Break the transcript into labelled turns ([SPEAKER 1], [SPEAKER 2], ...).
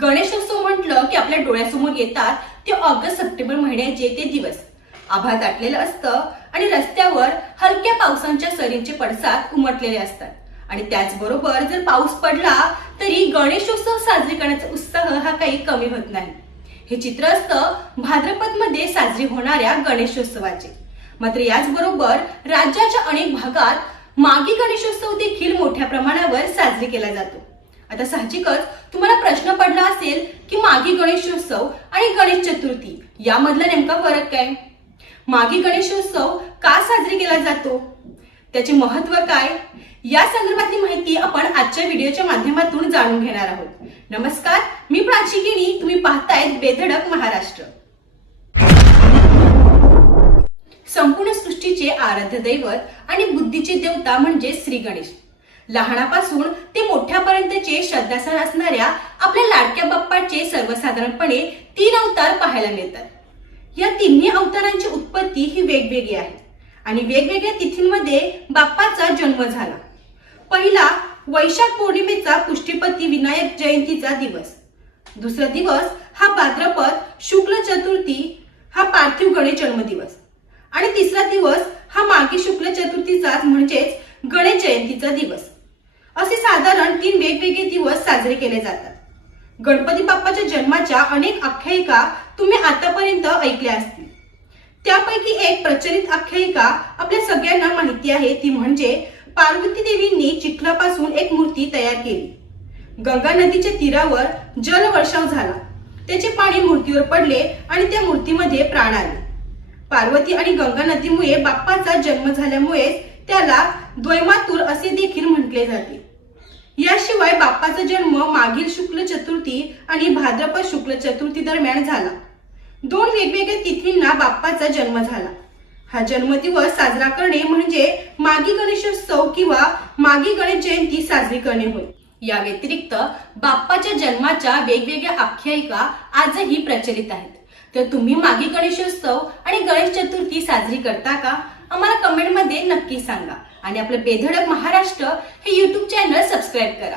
[SPEAKER 1] गणेशोत्सव म्हटलं की आपल्या डोळ्यासमोर येतात ते ऑगस्ट सप्टेंबर महिन्याचे ते दिवस. आभाळ दाटलेलं असतं आणि रस्त्यावर हलक्या पावसांच्या सरींचे पडसाद उमटलेले असतात. आणि त्याचबरोबर जर पाऊस पडला तरी गणेशोत्सव साजरी करण्याचा उत्साह हा काही कमी होत नाही. हे चित्र असतं भाद्रपदमध्ये साजरी होणाऱ्या गणेशोत्सवाचे. मात्र याचबरोबर राज्याच्या अनेक भागात मागी गणेशोत्सव देखील मोठ्या प्रमाणावर साजरी केला जातो. आता साहजिकच तुम्हाला प्रश्न पडला असेल की मागी गणेशोत्सव आणि गणेश चतुर्थी यामधला नेमका फरक काय? मागी गणेशोत्सव का साजरी केला जातो? त्याचे महत्त्व काय? या संदर्भातली माहिती आपण आजच्या व्हिडिओच्या माध्यमातून जाणून घेणार आहोत. नमस्कार मी प्राची गिणी. तुम्ही पाहतायत बेधडक महाराष्ट्र. संपूर्ण सृष्टीचे आराध्य दैवत आणि बुद्धीचे देवता म्हणजे श्री गणेश. लहानापासून ते मोठ्यापर्यंतचे श्रद्धासन असणाऱ्या आपल्या लाडक्या बाप्पाचे सर्वसाधारणपणे तीन अवतार पाहायला मिळतात. या तिन्ही अवतारांची उत्पत्ती ही वेगवेगळी आहे आणि वेगवेगळ्या तिथींमध्ये बाप्पाचा जन्म झाला. पहिला वैशाख पौर्णिमेचा पुष्टीपती विनायक जयंतीचा दिवस. दुसरा दिवस हा भाद्रपद शुक्ल चतुर्थी हा पार्थिव गणेश जन्मदिवस. आणि तिसरा दिवस हा मागी शुक्ल चतुर्थीचाच म्हणजेच गणेश जयंतीचा दिवस. असे साधारण तीन वेगवेगळे दिवस साजरे केले जातात. गणपती बाप्पाच्या जन्माच्या अनेक आख्यायिका तुम्ही आतापर्यंत ऐकल्या असतील. त्यापैकी एक प्रचलित आख्यायिका आपल्या सगळ्यांना माहिती आहे ती म्हणजे पार्वती देवींनी चिखलापासून एक मूर्ती तयार केली. गंगा नदीच्या तीरावर जलवर्षाव झाला. त्याचे पाणी मूर्तीवर पडले आणि त्या मूर्तीमध्ये प्राण आले. पार्वती आणि गंगा नदीमुळे बाप्पाचा जन्म झाल्यामुळे त्याला द्वैमातूर असे देखील म्हटले जाते. याशिवाय बाप्पाचा जन्म मागील शुक्ल चतुर्थी आणि भाद्रपद शुक्ल चतुर्थी दरम्यान झाला. दोन वेगवेगळ्या तिथींना बाप्पाचा जन्म झाला. हा जन्मदिवस साजरा करणे म्हणजे मागी गणेशोत्सव किंवा मागी गणेश जयंती साजरी करणे होय. या व्यतिरिक्त बाप्पाच्या जन्माच्या वेगवेगळ्या आख्यायिका आजही प्रचलित आहेत. तर तुम्ही मागी गणेशोत्सव आणि गणेश चतुर्थी साजरी करता का? आम्हाला कमेंटमध्ये नक्की सांगा. आणि आपलं बेधडक महाराष्ट्र हे युट्यूब चॅनल सबस्क्राईब करा.